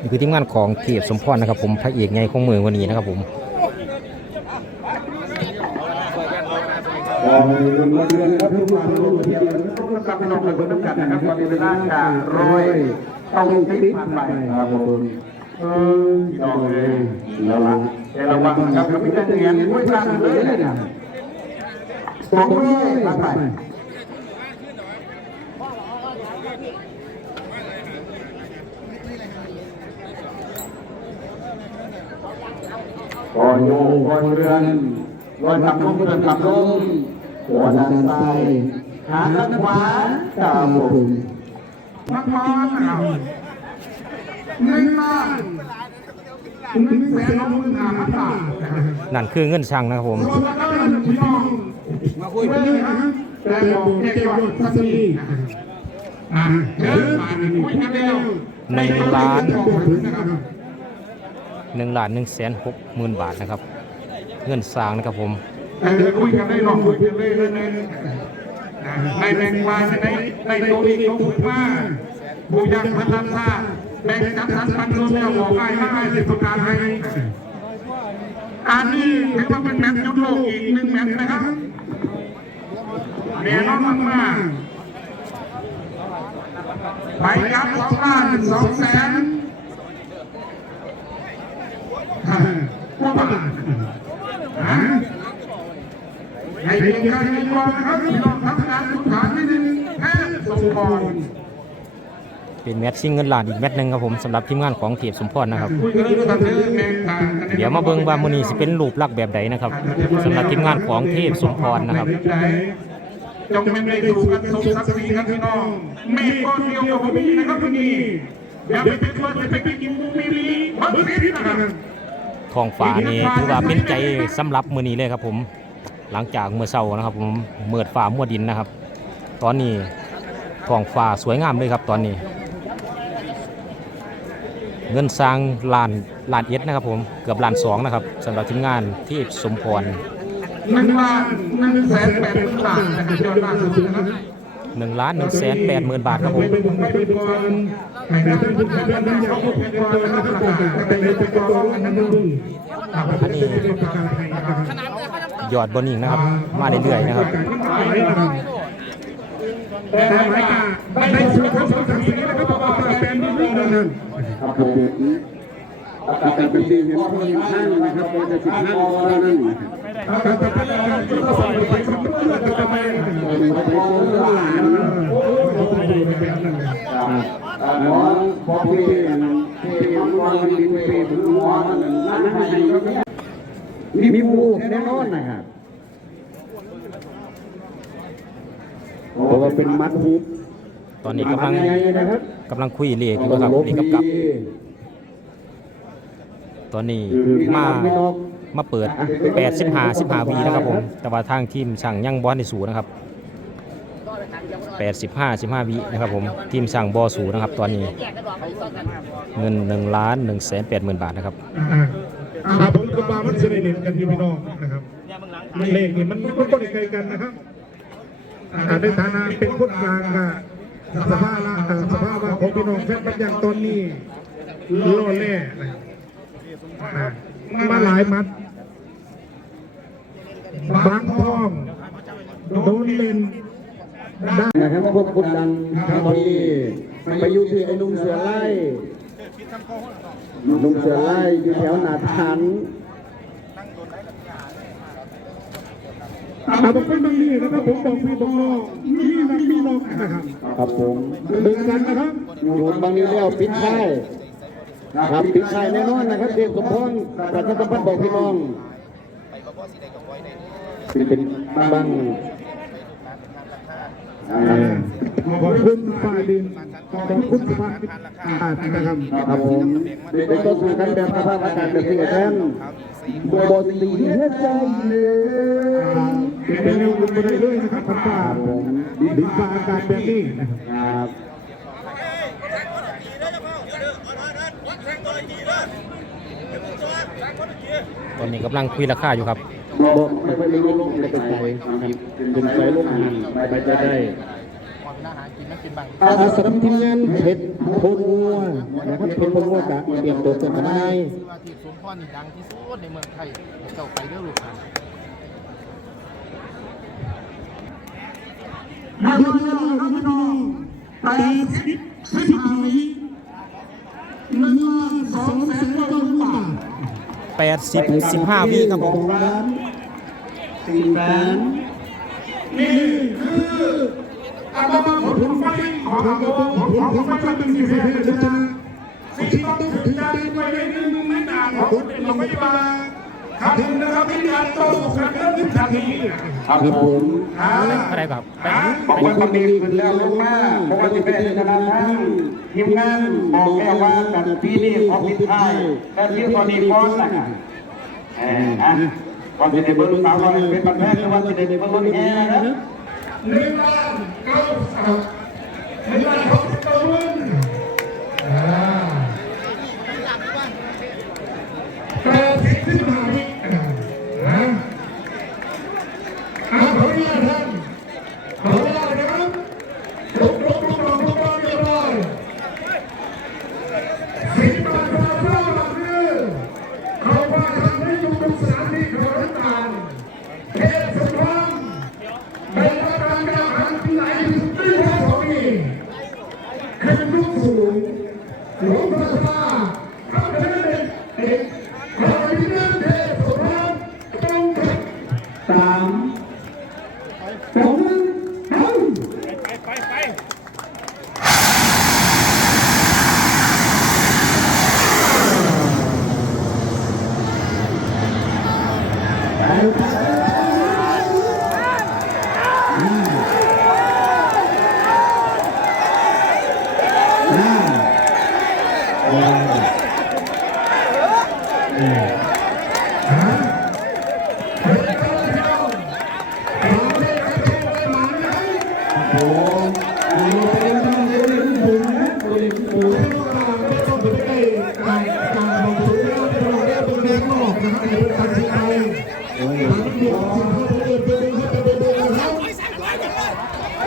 นี่คือทีมงานของเทียบสมพรนะครับผมพระเอกไงของเมืองวันนี้นะครับผมก็มีคนเดืองเทียนต้องกลับไปลงกับคนต้องกันนะครับตอนนี้เวลาจะร้อยต้องติดผ่านไปครับผมเออพี่น้องเลยแล้วละแต่ระวังครับกับพี่เงียนไม่ทันเลยนะสองร้อยผ่านไป ก่อนโยก่อนเรือนรอยขับลงเรือนขับลงหัวด้านซ้ายขาด้านขวาตามผมมักมอนนะครับหนึ่งล้านหนึ่งแสนหมื่นห้าพันบาทนะครับนั่นคือเงินช่างนะครับผมรวมกันพี่น้องมาคุยกันเลยครับแต่บอกแค่ยอดทัศนีอ่าเชิญมาคุยกันเร็ว หนึ่งล้านนะครับหนึ่งล้านหนึ่งแสนหกหมื่นบาทนะครับ เงินสร้างนะครับผมแต่เดี๋ยวคุยกันได้ลองคุยกันเลยเลยเลยในแบ่งวานในในตัวอีกตัวถูกมากผู้ยังพัฒนาแบ่งจัดสรรปันรวมแล้วบอกง่ายง่ายสิประการให้อันนี้ถือว่าเป็นแมตช์ยุทธโลกอีกหนึ่งแมตช์นะครับแน่นอนมากๆ ไปกับสองล้านสองแสนกว่าบาทให้เพียงแค่นี้ก่อนนะครับพี่น้องทำงานทุกฐานที่ดินแค่สมบูรณ์เป็นแมตช์ชิงเงินล้านอีกแมตช์หนึ่งครับผมสำหรับทีมงานของเทียบสมพรนะครับ เดี๋ยวมาเบิ่งว่ามือนี้สิเป็นรูปลักษณ์แบบใดนะครับสำหรับทีมงานของเทพสมพรนะครับ จงไม่ได้ดูกันสมศักดิ์ศรีครับพี่น้องม่ก้อนเดียวกับพี่นะครับพี่นี่อย่าไปเป็นว่าจะไปกินมุมีลีมันผิดนะครับทองฟ้านี่ถือว่าเป็นใจสำหรับมือนี้เลยครับผม หลังจากเมื่อเช้านะครับผมเมือดฟ้ามัวดินนะครับ ตอนนี้ทองฟ้าสวยงามเลยครับตอนนี้ เงินสร้างลานลานเอ็ดนะครับผมเกือบลานสองนะครับสำหรับทีมงานที่สมพร หนึ่งล้านหนึ่งแสนแปดหมื่นบาทนะครับยอดล่าสุดนะครับหนึ่งล้านหนึ่งแสนแปดหมื่นบาทครับผมไปบุกไปบุกก่อนให้ได้เป็นผู้ชนะได้เขาบุกไปก่อนนะครับประกาศให้ได้เป็นกองอันนั้นบึ้งอันนี้ยนะครับอดบนนิ่งนะครับ มาเรื่อยๆนะครับแต่ในรายการได้สุดของสองสังสีนะครับบอกว่าเป็นเรื่องนั้นครับผม แต่เป็นดีเห็นว่ามีห้างนะครับเป็นจะสิบห้างเท่านั้นการจัดการที่เราส่งไปสำรวจจะไปเป็นพระหลานโอ้โหแบบนั้นน้องพอพี่ที่มันวางมันมีปีถึงวางมันนั่นให้มีมีมูแน่นอนนะครับเพราะว่าเป็นมัดฮุบตอนนี้กำลังนะครับกำลังคุยเลขอยู่นะครับเลขกับกับ ตอนนี้มามาเปิด85 15วีนะครับผม แต่ว่าทางทีมช่างยังบอลในสูนะครับ85 15วินะครับผมทีมช่างบอสูนะครับ ตอนนี้เงิน1ล้าน1แสน8หมื่นบาทนะครับอ่าผมกับปามันสนิทกันที่พี่น้องนะครับเลขนี่มันมันก็ได้ไกลกันนะครับอ่าในฐานะเป็นคนกลางกับสภาพละอ่าสภาพว่าของพี่น้องแฟนบัญญัติตอนนี้โลเล่นะครับอ่า มาหลายมัด บางทอง โดนเลนได้นะครับพวกคนดังตอนนี้ไปอยู่ที่ไอ้นุ่มเสือไล่นุ่มเสือไล่อยู่แถวหนาทันอ่าบอกเป็นบางนี่นะครับผมบอกพี่บอกน้องนี่นักพี่น้องนะครับครับผมเดินกันนะครับอยู่บางนี้แล้วปิดค่าย ครับปิดค่ายแน่นอนนะครับเด็กสมพรประชาสัมพันธ์บอกพี่น้องเป็นบางอ่าขอบคุณฝ่ายดินขอบคุณสภาพอานะครับครับผมเด็กก็สู่กันแบบสภาพอากาศแบบที่แท้งบอสีเฮ็ดใจเลยเป็นเร็วลงไปเรื่อยๆนะครับพันป่าดินฟ้าอากาศแบบนี้นะครับ ครับ ตอนนี้กำลังคุยราคาอยู่ครับบอกไม่ไปลงลงไปไกลครับเป็นใจลงหันไปจะได้อาหารกินไม่กินบางอาสำทีมงานเพชรพลงัวนะครับเพชรพลงัวกะเตรียมตัวเกินทนายซื้อว่าที่สมพรนี่ดังที่สุดในเมืองไทยเจ้าไปเรื่องลูกหลานนักเรียนครับพี่น้องแปดสิบสิบห้าวิหนึ่งล้านสองแสนกว่าบาท 80 15วิครับผมสี่แสนนี่คืออาบาผลไฟของอาบาผลของไฟเป็นสี่แสนนะสิ่งที่ต้องถึงใจไว้ในหนึ่งไม่นานของเป็นโรงพยาบาล ครับถึงนะครับที่การต่อสู้กันเรื่องที่ทำนี้ครับผมอ่าอะไรครับบอกว่าคนดีขึ้นแล้วลงมาเพราะว่าจะเป็นธนาคารทีมงานบอกแล้วว่ากันปีนี้ของพิไทยแต่ที่ตอนนี้ก้อนนะเอออะวันที่ได้เบิ้งสาวเราเป็นบัตรแรกวันที่ได้เบิ้งรถแอร์นะหนึ่งล้านเก้าสิบหนึ่งล้านหก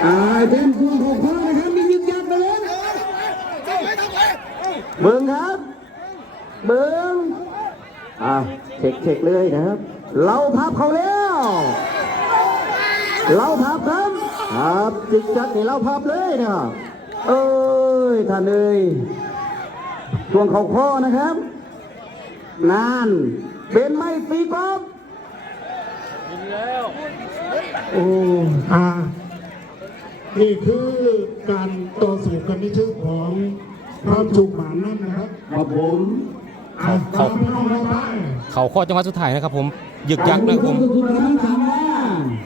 อ่าเต็มคุณของพ่อนะครับมียึกยักไปเลยเบิ้งครับเบิ้งอ่าเช็คเช็คเลยนะครับ เราพับเขาแล้วเราพับครับครับจิกจักให้เราพับเลยนะเอ้ยท่านเอ้ยช่วงเขาข้อนะครับนานเป็นไม่ตีกอบโอ้อ่า นี่คือการต่อสู้กันในเชิงของพร้อมจุกหมานนั่นนะครับครับผมอ่าตามพี่น้องเราไปเขาข้อจังหวัดสุดท้ายนะครับผมยึกยักนะครับผมคุณกำลังถามว่า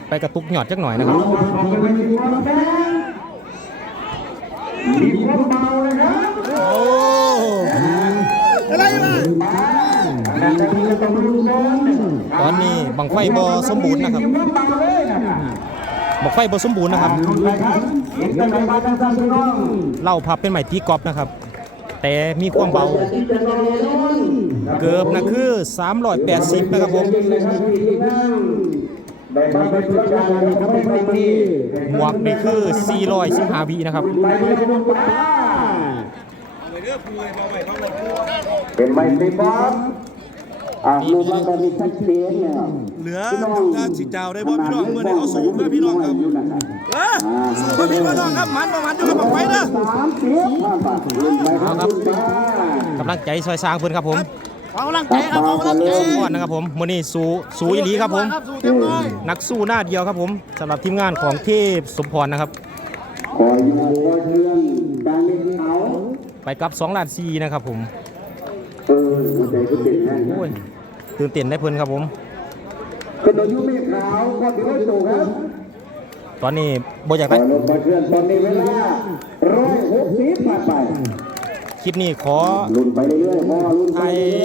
ไปกระตุกหยอดจักหน่อยนะครับเราทำกันไปดีกว่าแม่มีคนเบาเลยครับโอ้แต่ทีนี้ต้องรู้ก่อนตอนนี้บังไฟบอสมบูรณ์นะครับมีคนเบาเลยนะบังไฟบสมบูรณ์นะครับเล่าพับเป็นใหม่ตีกอบนะครับ แต่มีความเบา เกือบนะคือ 380 นะครับผมเลยครับที่นั่งได้มาเป็นประชาชนเขาไม่ไปที่หมวกนี่คือ 415วินะครับไปที่ลงไปเป็นไมตรีบอส อ่ารูปร่างตอนนี้ชัดเจนแล้วเหลือทางสิเจ้าได้บ่พี่น้องเมื่อได้เขาสูงเพื่อพี่น้องครับเออสูงเพื่อพี่น้องครับมันประมาณอยู่กับบักไฟเด้อสามสิบห้าบาทรุ่นไปครับรุ่นไปกำลังใจซอยสร้างเพื่อนครับผมขอกำลังใจครับขอกำลังใจสมพรนะครับผมมื่อนี้สู้สู้อีหลีครับผมครับสู้เต็มร้อยนักสู้หน้าเดียวครับผมสำหรับทีมงานของเทพสมพรนะครับคอยอยู่หัวเรื่องการเล่นเขาไปกับ2ล้าน4นะครับผมเออหัวใจก็เป็นแน่นโอ้ย ตื่นเต้นได้เพื่อนครับผม เป็นอายุไม่ขาวก็ถือว่าสูงครับตอนนี้บ่อยากปล่ได้อยลงมาเคลื่อนตอนนี้เวลาร้อยหกสิบผ่านไปคลิปนี้ขอลุ้นไปเรื่อยๆพอลุ้นไป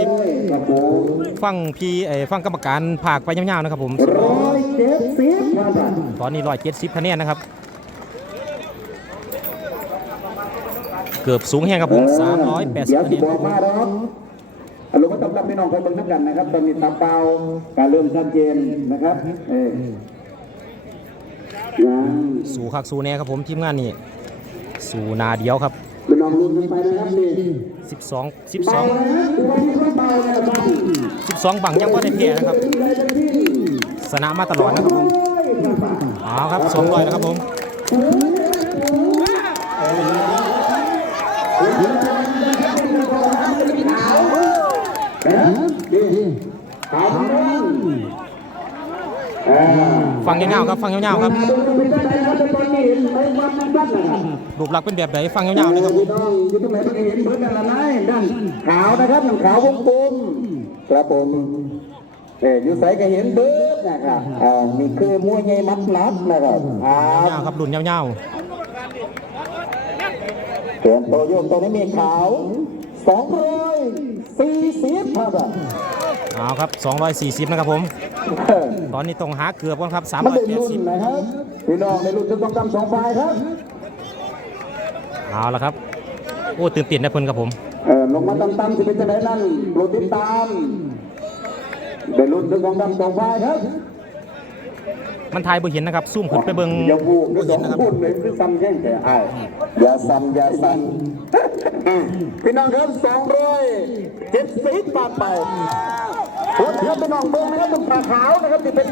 เรื่อยๆครับผมฟังพี่เอ่อฟังกรรมการผากไปยาวๆนะครับผมร้อยเจ็ดสิบผ่านไปตอนนี้170คะแนนนะครับ เกือบสูงแห้งครับผม380เดี๋ยวคะแนที่นบอกมาห รอกอารมณ์ตำรับพี่น้องคนเบิ่งทั้งกันนะครับตอนนี้ตามเปล่าการเริ่มชัดเจนนะครับเออยังสู่คักสู่แน่ครับผมทีมงานนี่สู่นาเดียวครับเป็นน้องรุ่นกันไปนะครับนี่12เบา12นะครับอุบัติเหตุเบาเนี่ยบ้าน12บังยังบ่ได้แพ้นะครับชนะมาตลอดนะครับผมเอาครับ200นะครับผม ขาวน้องอ่า ฟังยาวๆครับฟังยาวๆครับดูดูเป็นจังไดครับตอนนี้เห็นไหมวัดวัดนะครับรูปลักษณ์เป็นแบบไหนฟังยาวๆเลยครับผมพี่น้องอยู่ตรงไหนก็เห็นเพื่อนนั่นละนายด้านขาวนะครับด้านขาววงกลมครับผมเอออยู่ใส่ก็เห็นเบิร์ดนะครับอ่านี่คือมวยไงมัดนัดนะครับอ่ายาวๆครับรุ่นยาวเสียงโตโยกตัวนี้มีขาวสองร้อยสี่สิบครับอะๆ เอาครับ 240 นะครับผม ตอนนี้ต้องหาเกือบก่อนครับ มันได้รุ่น380นะครับพี่น้องในรุ่นจะต้องทำสองฝ่ายครับเอาละครับ โอ้ตื่นเต้นนะเพิ่นครับผม เออลงมาต่ำๆจะเป็นจะไหนนั่นโปรดติดตามได้รุ่นจะต้องทำสองฝ่ายครับมันทายบ่เห็นนะครับซุ่มขึ้นไปเบิ่งอย่าวูบบ่สเห็อนงนะครับพูดเลยคือซ้ำแย่งแต่อ้ายอย่าซ้ำอย่าซ้ำอะพี่น้องครับสองร้อยเจ็ดสิบบาทไป หัวเทียนพี่น้องเบิ้งนะครับเป็นปลาขาวนะครับที่เป็น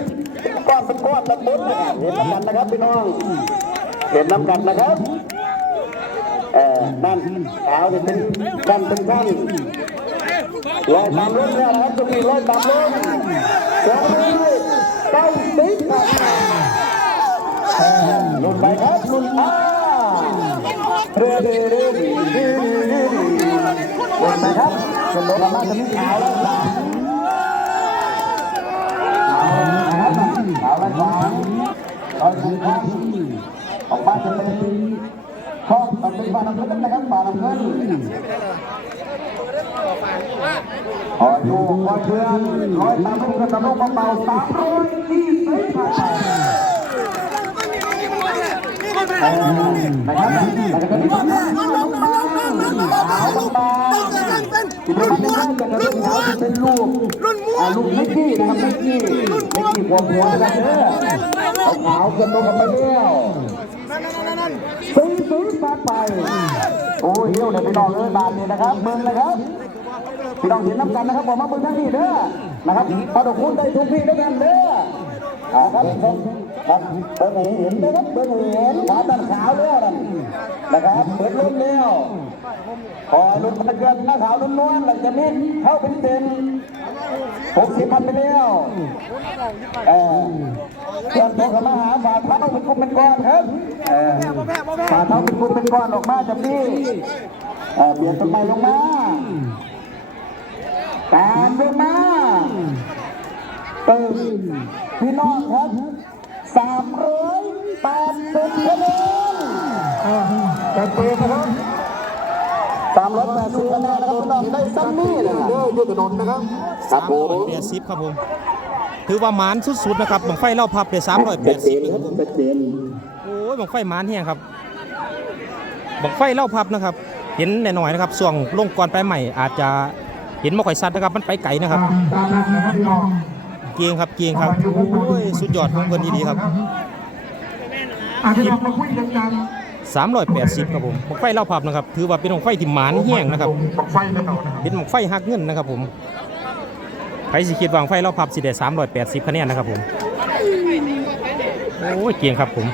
ก้อนเป็นก้อนเป็นมดนะครับเห็นน้ำกันนะครับพี่น้องเห็นน้ำกันนะครับเออนั่นขาวนี่เป็นกันเป็นกันลอยตามลมเนี่ยนะครับจะมีลอยตามลมสองร้อยเก้าสิบบาทลุ้นไปครับลุ้นอ่าเรือเรือเรือเรือเรือเรือลุ้นไปครับจนรถมาจะมีขาวแล้ว แล้วขาวคอยคุยครับออกมาจะเป็นช่องเป็นบาน้ำเงินนะครับบาน้ำเงินคอยดูคอยเพื่อนคอยตามลูกกันตามลูกเบาสามร้อยยี่สิบผ่านไปนะครับแล้วก็มี ความขาวบางๆที่เป็นเป็นร่างจากระดูกขาวที่เป็นลูกอ่าลูกเล็กกี้นะครับเล็กกี้เล็กกี้หัวหัวนะครับเด้อเอาขาวกินตัวกันไปแล้วสี่ศูนย์บาทไปโอ้ยเหี้ยวเลยพี่น้องเอ้ยบาทนี่นะครับเบิ่งนะครับพี่น้องเห็นน้ำกันนะครับบอกมาเบิ่งทั้งนี้เด้อนะครับพอดอกคุณได้ทุกที่ด้วยกันเด้อครับ ครับเบอร์หนึ่งเห็นไหมครับเบอร์หนึ่งเห็นขาตันขาวแล้วนั่นนะครับเปิดรุ่นแล้วพอรุ่นพันเกินหน้าขาวรุ่นนวลหลังจากนี้เข้าเป็นเต็มหกสิบพันไปแล้วเออเพื่อนโทรเข้ามาหาฝ่าเท้าเป็นกลุ่มเป็นก้อนครับเออฝ่าเท้าเป็นกลุ่มเป็นก้อนออกมาจากนี่เออเปลี่ยนต้นไม้ลงมาการลงมาตึงพี่น้องครับ สามร้อยแปดสิบคะแนนแต่เตะนะครับสามร้อยแปดสิบคะแนนนะครับพี่น้องได้ซัมมี่นะครับเด้อยืดกระโดดนะครับครับผม380ครับผม ถือว่าหมานสุดๆนะครับบังไฟเล่าพับได้380นะครับผมชัดเจนโอ้ยบังไฟหมานเฮียครับบังไฟเล่าพับนะครับ เห็นหน่อยๆนะครับส่วงลงก่อนไปใหม่อาจจะเห็นบ่ค่อยชัดนะครับ มันไปไกลนะครับตามนั้นนะครับพี่น้องเกียงครับเกียงครับโอ้ยสุดยอดของเพิ่นดีๆครับอาพี่น้องมาคุยกันกัน380ครับผมบังไฟเล่าพับนะครับ ถือว่าเป็นบังไฟที่หมานเฮียงนะครับบังไฟกันหน่อยนะครับเป็นบังไฟหักเงินนะครับผมใครสิคิดวาบังไฟเล่าพับสิได้380คะแนนนะครับผมโอ้ยเกียงครับผม